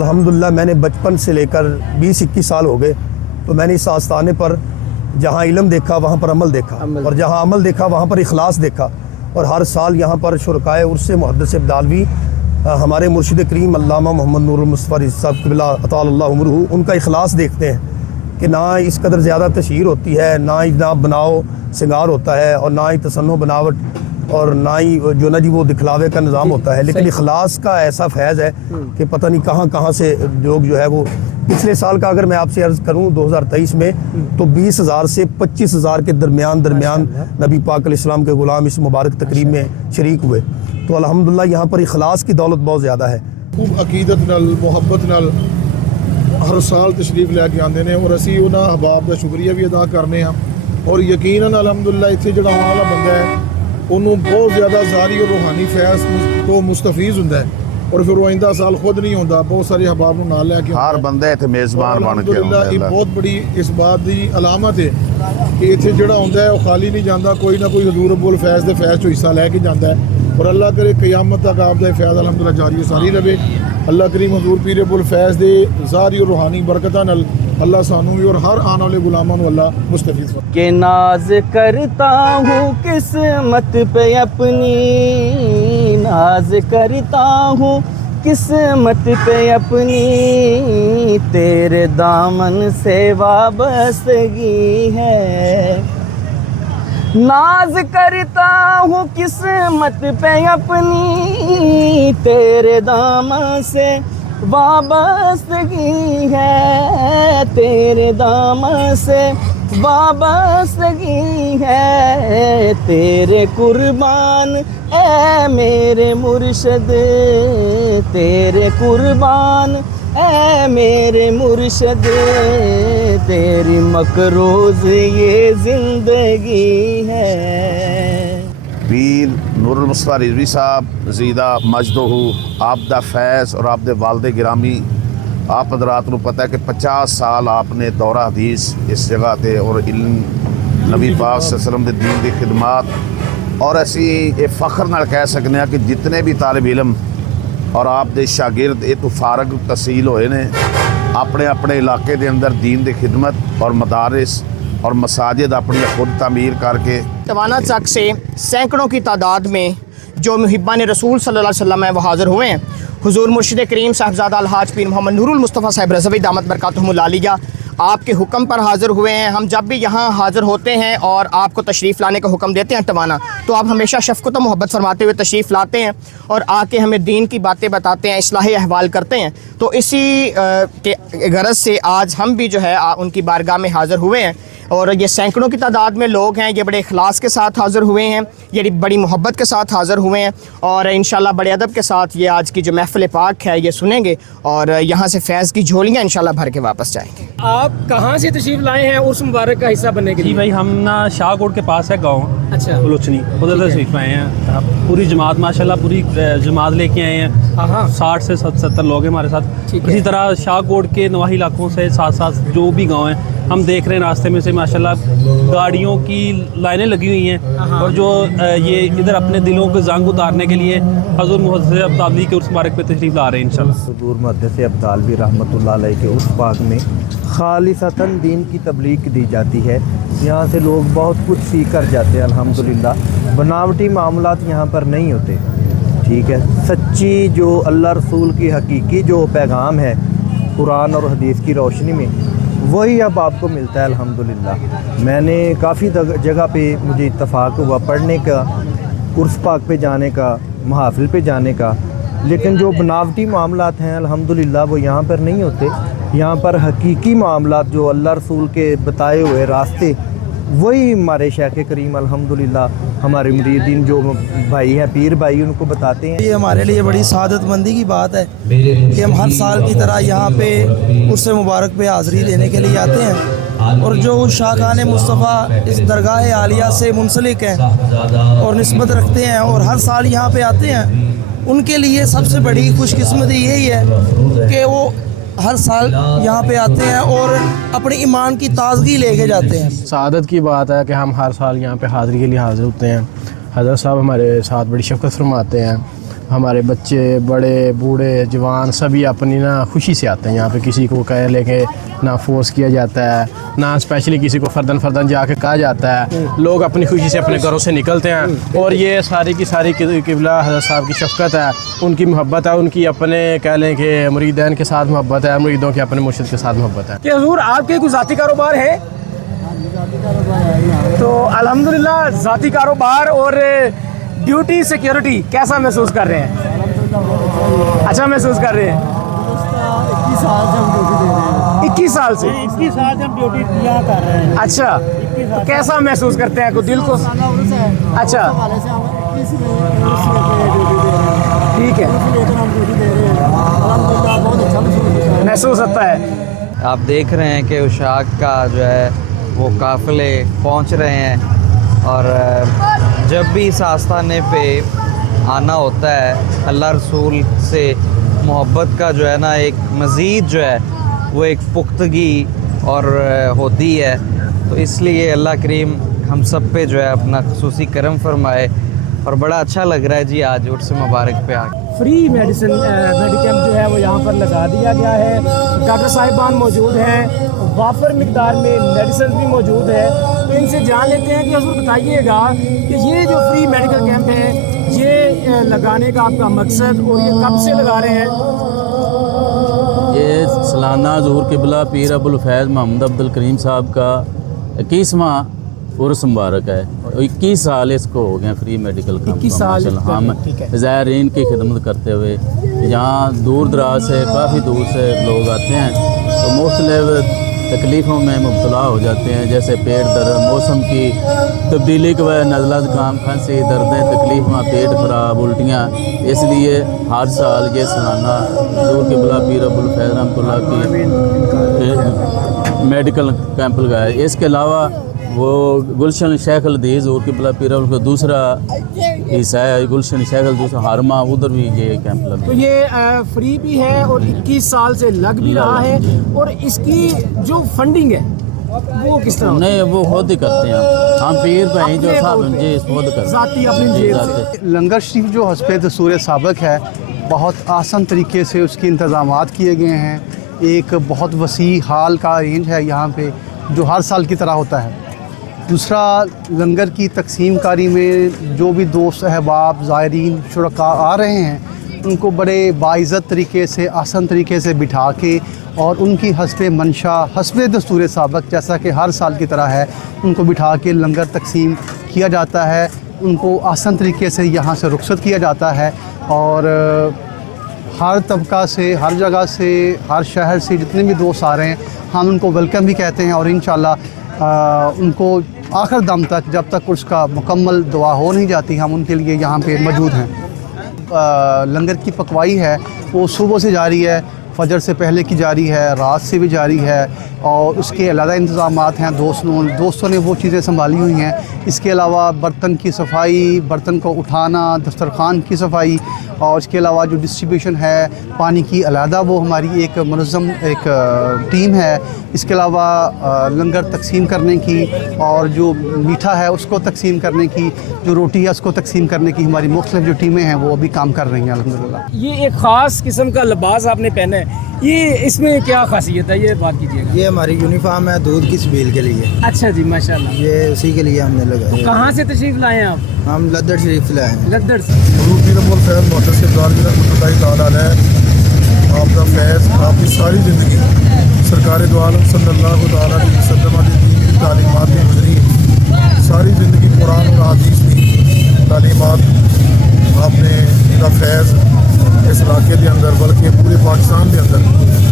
अल्हम्दुलिल्लाह मैंने बचपन से लेकर 20-21 साल हो गए, तो मैंने इस आस्थाने पर जहाँ इल्म देखा वहाँ पर अमल देखा, और जहाँ अमल देखा वहाँ पर इखलास देखा। और हर साल यहाँ पर शुरकाए उर्स मुहद्दिस अब्दालवी हमारे मुर्शिद करीम अल्लामा मोहम्मद नूरुल मुस्तफ़ा रिज़वी साहब क़िबला अताअल्लाहु उम्रहू, उनका इखलास देखते हैं कि ना इस कदर ज़्यादा तशहीर होती है, ना ही ना बनाओ सिंगार होता है, और ना ही तसन्नो बनावट, और ना ही जो ना जी वो दिखलावे का निज़ाम होता है। लेकिन इखलास का ऐसा फैज़ है कि पता नहीं कहाँ कहाँ से लोग जो है वो, पिछले साल का अगर मैं आपसे अर्ज़ करूँ 2023 में, तो 20,000 से 25,000 के दरमियान नबी पाक अलैहिस्सलाम के ग़ुलाम इस मुबारक तकरीब में शरीक हुए। तो अल्हम्दुलिल्लाह यहाँ पर इखलास की दौलत बहुत ज़्यादा है। खूब अकीदत नाल मुहब्बत नाल हर साल तशरीफ लैके आते हैं, और असी उन्होंने अहबाब का शुक्रिया भी अदा करने, और यकीनन अल्हम्दुलिल्लाह इत्थे जिहड़ा आने वाला बंदा है उन्होंने बहुत ज़्यादा ज़ारी और रूहानी फैज़ तो मुस्तफीज़ होंदा है, और फिर वो आइंदा साल खुद नहीं होता, बहुत सारे अहबाब को नाल लैके हर बंदा इत्थे मेज़बान बन के आउंदा है। बहुत बड़ी इस बात की अलामत है कि इत्थे जिहड़ा आउंदा है वो खाली नहीं जाता, कोई ना कोई हजूर अब्बुल फैज़ दे फैज़ चो हिस्सा लैके जाता है। और अल्लाह करे क़यामत तक आपका फैज़ अल्हम्दुलिल्लाह जारी सारी रहे। अल्लाह करीम हजूर पीर अब्बुल फैज़ दे ज़ारी और रूहानी बरकतां नाल अल्लाह सानू भी और हर आने वाले गुलामों को अल्लाह मुस्तफीज़ के नाज करता हूँ किस्मत पे अपनी, नाज करता हूँ किस्मत पे अपनी, तेरे दामन से वाबस्तगी है। नाज करता हूँ किस्मत पे अपनी, तेरे दामन से वाबस्तगी है, तेरे दामन से वाबस्तगी है। तेरे कुर्बान ऐ मेरे मुर्शिद, तेरे कुर्बान ऐ मेरे मुर्शिद, तेरी मकरूज़ ये ज़िंदगी है। पीर नूरुल मुस्तफ़ा रिज़वी साहब ज़ीदा मजदहू आपदा फैज़ और आपदे वालदे गिरामी, आप हज़रात को पता है कि 50 साल आपने दौरा हदीस इस जगह ते और इल्म नबी पाक सल्लल्लाहु अलैहि वसल्लम दे दीन की खिदमत, और असी ये फ़ख्र नाल कह सकते हैं कि जितने भी तालिब इल्म और आप दे शागिर्द ये तो फारग तहसील होए ने अपने अपने इलाके के अंदर दीन की खिदमत और मदारिस और मसाजिद अपनी खुद तामीर करके टवाना तक से सैकड़ों की तादाद में जो मुहिब्बान रसूल सल्लल्लाहु अलैहि वसल्लम हैं वो हाज़िर हुए हैं। हुज़ूर मुर्शिद करीम साहिबज़ादा अलहाज पीर मोहम्मद नूरुल मुस्तफ़ा साहिब रज़वी दामत बरकातुहुमुल आलिया आपके हुक्म पर हाज़िर हुए हैं। हम जब भी यहाँ हाज़िर होते हैं और आपको तशरीफ़ लाने का हुक्म देते हैं टवाना, तो आप हमेशा शफ़क़त और मोहब्बत फरमाते हुए तशरीफ़ लाते हैं और आके हमें दीन की बातें बताते हैं, इस्लाही अहवाल करते हैं। तो इसी के गरज से आज हम भी जो है उनकी बारगाह में हाज़िर हुए हैं, और ये सैकड़ों की तादाद में लोग हैं। ये बड़े इखलास के साथ हाज़िर हुए हैं, ये बड़ी मोहब्बत के साथ हाज़िर हुए हैं, और इंशाल्लाह बड़े अदब के साथ ये आज की जो महफ़िल पाक है ये सुनेंगे, और यहाँ से फैज़ की झोलियाँ इंशाल्लाह भर के वापस जाएंगे। आप कहाँ से तशरीफ़ लाए हैं उर्स मुबारक का हिस्सा बनने के लिए? जी भाई, हम ना शाहकोट के पास है गाँव, अच्छा, बलोचनी, उधर तशरीफ़ आए हैं। पूरी जमात माशाल्लाह पूरी जमात लेके आए हैं। 60 से 70 लोग हैं हमारे साथ। इसी तरह शाहकोट के नवाही इलाकों से साथ साथ जो भी गाँव हैं हम देख रहे हैं, रास्ते में से माशाल्लाह गाड़ियों की लाइनें लगी हुई हैं, और जो ये इधर अपने दिलों के ज़ंग उतारने के लिए हज़रत मुहद्दिस अब्दालवी के उर्स मुबारक पे तशरीफ़ ला रहे हैं इंशाल्लाह। हज़ूर मुहद्दिस अब्दालवी रहमतुल्लाह अलैह के उर्स पाक में खालिसतन दीन की तबलीग दी जाती है। यहाँ से लोग बहुत कुछ सीख कर जाते हैं अल्हम्दुलिल्लाह। बनावटी मामलात यहाँ पर नहीं होते, ठीक है। सच्ची जो अल्लाह रसूल की हकीकी जो पैगाम है कुरान और हदीस की रोशनी में, वही अब आपको मिलता है अल्हम्दुलिल्लाह। मैंने काफ़ी जगह पे मुझे इत्तफ़ाक़ हुआ पढ़ने का, उर्स पाक पे जाने का, महफ़िल पे जाने का, लेकिन जो बनावटी मामलात हैं अल्हम्दुलिल्लाह वो यहाँ पर नहीं होते। यहाँ पर हकीकी मामलात जो अल्लाह रसूल के बताए हुए रास्ते, वही हमारे शेख करीम अल्हम्दुलिल्लाह हमारे मुरीदीन जो भाई हैं, पीर भाई, उनको बताते हैं। ये हमारे लिए बड़ी सआदतमंदी की बात है कि हम हर साल की तरह यहाँ पे उर्स मुबारक पे हाज़िरी लेने के लिए आते हैं, और जो शाखान मुस्तफ़ा इस दरगाह आलिया से मुंसलिक हैं और निस्बत रखते हैं और हर साल यहाँ पे आते हैं, उनके लिए सबसे बड़ी खुशकिस्मती यही है कि वो हर साल यहाँ पे आते हैं और अपने ईमान की ताज़गी लेके जाते हैं। सआदत की बात है कि हम हर साल यहाँ पे हाज़िरी के लिए हाज़िर होते हैं। हज़रत साहब हमारे साथ बड़ी शफ़क़त फरमाते हैं, हमारे बच्चे बड़े बूढ़े जवान सभी अपनी ना खुशी से आते हैं यहाँ पे। किसी को कह लेके ना फोर्स किया जाता है, ना स्पेशली किसी को फर्दन जाके कहा जाता है। लोग अपनी खुशी से अपने घरों से निकलते हैं और ये सारी की सारी किबला हज़रत साहब की शफ़क़त है, उनकी मोहब्बत है, उनकी अपने कह लें कि मुरीदैन के साथ मोहब्बत है, मुरीदों के अपने मुर्शिद के साथ मोहब्बत है। कि हुजूर आपके कोई ज़ाती कारोबार है? तो अल्हम्दुलिल्लाह ज़ाती कारोबार और ड्यूटी सिक्योरिटी कैसा महसूस कर रहे हैं? अच्छा महसूस कर रहे हैं। 21 साल से 21 साल से हम ड्यूटी यहाँ कर रहे हैं। अच्छा, तो कैसा महसूस करते हैं? को दिल को अच्छा ठीक है महसूस होता है। आप देख रहे हैं कि उशाक का जो है वो काफ़िले पहुंच रहे हैं और जब भी इस आस्थाने पे आना होता है अल्लाह रसूल से मोहब्बत का जो है ना एक मज़ीद जो है वो एक पुख्तगी और होती है। तो इसलिए अल्लाह करीम हम सब पे जो है अपना खुसूसी करम फरमाए और बड़ा अच्छा लग रहा है जी आज उर्स मुबारक पे आके। फ्री मेडिसिन मेडिकल जो है वो यहाँ पर लगा दिया गया है। डॉक्टर साहिबान मौजूद हैं, वाफर मिकदार में मेडिसिन भी मौजूद है। तो इनसे जान लेते हैं कि हुजूर बताइएगा कि ये जो फ्री मेडिकल कैंप है ये लगाने का आपका मकसद और ये कब से लगा रहे हैं? ये सालाना ज़ुहूर क़िबला पीर अबुल फैज़ मोहम्मद अब्दुल करीम साहब का 21वां उर्स मुबारक है। 21 साल इसको हो गए फ्री मेडिकल कैंप। 21 साल हम ज़ायरीन की खिदमत करते हुए यहाँ दूर दराज से काफ़ी दूर से लोग आते हैं तो मुख्तलिफ तकलीफ़ों में मुब्तला हो जाते हैं, जैसे पेट दर्द, मौसम की तब्दीली की वजह नज़ला ज़ुकाम, खांसी, दर्दें, तकलीफ़ें, पेट ख़राब, उल्टियाँ। इसलिए हर साल ये सालाना ज़ुहूर क़िबला पीर अबुल फैज़ रहमतुल्लाह की मेडिकल कैंप लगाया। इसके अलावा वो गुलशन शेख हदीस ज़ुहूर क़िबला पीर अबुल फैज़ दूसरा हिस्सा है, गुलशन शेख दूसरा हारमा, उधर भी ये कैंप लगा। तो ये फ्री भी है और 21 साल से लग भी रहा है। और इसकी जो फंडिंग है वो किस तरह? नहीं, वो खुद ही करते हैं। हम पीर भाई जो साहब जी खुद करते हैं। लंगर शरीफ जो हस्बे दस्तूर साबिक है बहुत आसान तरीके से उसके इंतज़ामात किए गए हैं। एक बहुत वसी हाल का अरेंज है यहाँ पे जो हर साल की तरह होता है। दूसरा, लंगर की तकसीम कारी में जो भी दोस्त अहबाब ज़ायरीन शुरका आ रहे हैं उनको बड़े बाइज़्ज़त तरीके से आसान तरीके से बिठा के और उनकी हस्बे मंशा हस्बे दस्तूर साबिक जैसा कि हर साल की तरह है उनको बिठा के लंगर तकसीम किया जाता है। उनको आसान तरीके से यहाँ से रुखसत किया जाता है और हर तबका से, हर जगह से, हर शहर से जितने भी दोस्त आ रहे हैं हम उनको वेलकम भी कहते हैं और इंशाल्लाह उनको आखिर दम तक जब तक उसका मुकम्मल दुआ हो नहीं जाती हम उनके लिए यहाँ पे मौजूद हैं। लंगर की पकवाई है वो सुबह से जारी है, फजर से पहले की जारी है, रात से भी जारी है और उसके अलग इंतज़ामात हैं। दोस्तों ने वो चीज़ें संभाली हुई हैं। इसके अलावा बर्तन की सफाई, बर्तन को उठाना, दस्तरखान की सफाई और इसके अलावा जो डिस्ट्रीब्यूशन है पानी की अलहदा वो हमारी एक मुनज़्ज़म एक टीम है। इसके अलावा लंगर तकसीम करने की और जो मीठा है उसको तकसीम करने की, जो रोटी है उसको तकसीम करने की हमारी मुख्तलिफ जो टीमें हैं वो अभी काम कर रही हैं अल्हम्दुलिल्लाह। ये एक ख़ास किस्म का लिबास आपने पहना है, ये इसमें क्या खासियत है? ये बात कीजिएगा। ये हमारी यूनिफॉर्म है दूध की सबील के लिए। अच्छा जी, माशाल्लाह। ये उसी के लिए हमने लगाया। तो कहाँ से तशरीफ़ लाए हैं आप? हम लद्दड़ शरीफ से लाए हैं। लद्दड़ से। आपका फैज़ आपकी सारी ज़िंदगी सरकार दो आलम सल्लल्लाहु अलैहि वसल्लम की तालीमात में गुजरी। सारी ज़िंदगी कुरान और हदीस की तालीमात आपने का फैज़ इस इलाके के अंदर बल्कि पूरे पाकिस्तान के अंदर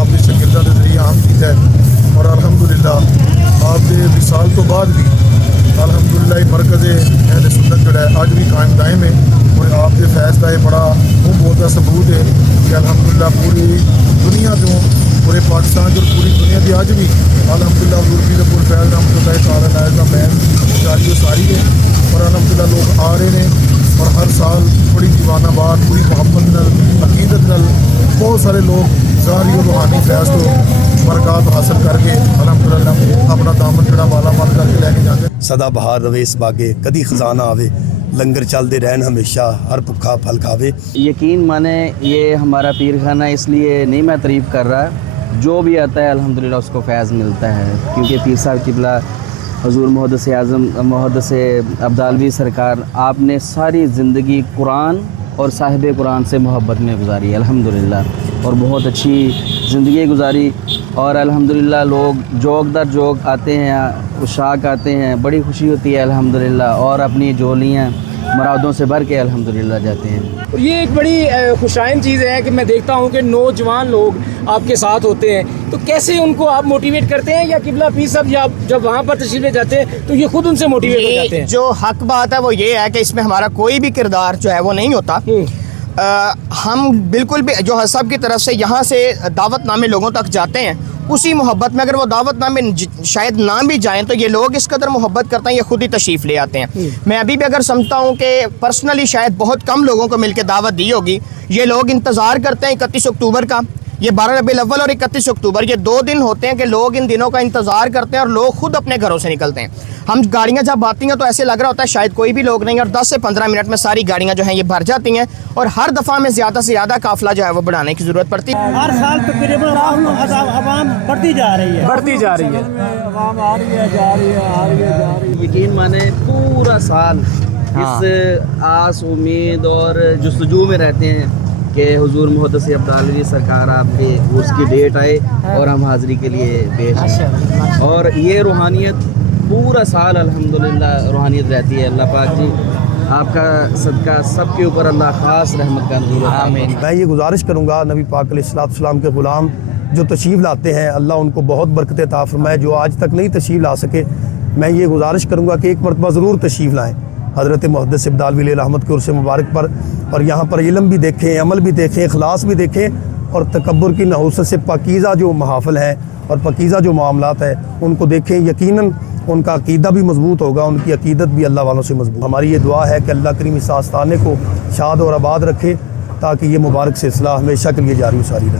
आपने शागिर्दां के जरिए आम किया है और अल्हम्दुलिल्लाह आपके विसाल तो बाद भी अल्हम्दुलिल्लाह मरकज़ अहले सुन्नत जो है अज भी कायम दायम है और आपके फैज़ का ये बड़ा मुँह बोलता सबूत है कि अल्हम्दुलिल्लाह पूरी दुनिया जो पूरे पाकिस्तान और पूरी दुनिया की अज भी अल्हम्दुलिल्लाह पीर फैज़ रहमतुल्लाह का फैज़ जारी सारी है और अल्हम्दुलिल्लाह लोग आ रहे हैं और हर साल बड़ी दीवानाबाद पूरी मोहब्बत नाल अकीदत नाल बहुत सारे लोग ज़ाहरी और रूहानी फैज़ को बरकत हासिल करके अल्हम्दुलिल्लाह अपना दामन जड़ा माला माल करके लैके जाते। सदा बहार रवे इस बागे, कदी खजाना आवे लंगर चलते रहन हमेशा, हर भुखा फल खावे। यकीन माने ये हमारा पीर खाना, इसलिए नहीं मैं तारीफ़ कर रहा, जो भी आता है अल्हम्दुलिल्लाह उसको फैज़ मिलता है, क्योंकि पीर साहब किबला हुज़ूर मुहद्दिस आज़म मुहद्दिस अब्दालवी सरकार, आपने सारी ज़िंदगी कुरान और साहिब कुरान से मोहब्बत में गुजारी अल्हम्दुलिल्लाह, और बहुत अच्छी ज़िंदगी गुजारी। और अल्हम्दुलिल्लाह लोग जोक दर जोक आते हैं, उशाक आते हैं, बड़ी खुशी होती है अल्हम्दुलिल्लाह, और अपनी झोलियाँ मुरादों से भर के अल्हम्दुलिल्लाह जाते हैं। और ये एक बड़ी खुशाइन चीज़ है कि मैं देखता हूँ कि नौजवान लोग आपके साथ होते हैं, तो कैसे उनको आप मोटिवेट करते हैं, या किबला पीर साहब जब वहाँ पर तशरीफ़ ले जाते हैं तो ये खुद उनसे मोटिवेट हो जाते हैं? जो हक बात है वो ये है कि इसमें हमारा कोई भी किरदार जो है वो नहीं होता। हम बिल्कुल भी जो हसब की तरफ से यहाँ से दावतनामे लोगों तक जाते हैं, उसी मोहब्बत में, अगर वो दावतनामे शायद ना भी जाएं तो ये लोग इस कदर मोहब्बत करते हैं, ये खुद ही तशरीफ़ ले आते हैं। मैं अभी भी अगर समझता हूँ कि पर्सनली शायद बहुत कम लोगों को मिलकर दावत दी होगी। ये लोग इंतज़ार करते हैं 31 अक्टूबर का, ये 12 रबीउल अव्वल और 31 अक्टूबर, ये 2 दिन होते हैं कि लोग इन दिनों का इंतज़ार करते हैं, और लोग खुद अपने घरों से निकलते हैं। हम गाड़ियाँ जब आती हैं तो ऐसे लग रहा होता है शायद कोई भी लोग नहीं, और 10 से 15 मिनट में सारी गाड़ियाँ जो हैं ये भर जाती हैं, और हर दफ़ा में ज़्यादा से ज़्यादा काफ़िला जो है वो बढ़ाने की ज़रूरत पड़ती है। हर साल तकरीबन आवाम बढ़ती जा रही है, बढ़ती जा रही है, आवाम आ रही है, जा रही है, आ रही है, जा रही है। यकीन माने पूरा साल इस आस उम्मीद और जस्तजू में रहते हैं कि हुजूर मुहद्दिस अब्दालवी सरकार आपके उसकी डेट आए और हम हाज़िरी के लिए पेश हैं। और ये रूहानियत पूरा साल अल्हम्दुलिल्लाह रूहानियत रहती है। अल्लाह पाक जी आपका सदका सबके ऊपर अल्लाह ख़ास रहमत का नज़ूर आमीन। मैं ये गुजारिश करूँगा नबी पाक अलैहिस्सलाम के ग़ुलाम जो तशरीफ़ लाते हैं, अल्लाह उनको बहुत बरकत अता फ़रमाए। जो आज तक नहीं तशरीफ़ ला सके, मैं ये गुजारिश करूँगा कि एक मरतबा ज़रूर तशरीफ़ लाएँ हज़रत मुहद्दिस अब्दालवी अलैहिर्रहमत के उर्स मुबारक पर, और यहाँ पर इल्म भी देखें, अमल भी देखें, इखलास भी देखें, और तकब्बुर की नहूसत से पाकीज़ा जो महाफ़िल है और पाकीज़ा जो मामलात है उनको देखें। यकीनन उनका अकीदा भी मजबूत होगा, उनकी अकीदत भी अल्लाह वालों से मजबूत। हमारी ये दुआ है कि अल्लाह करीम इस आस्थाने को शाद और आबाद रखे, ताकि ये मुबारक सिलसिला हमेशा के लिए जारी सारी रहे।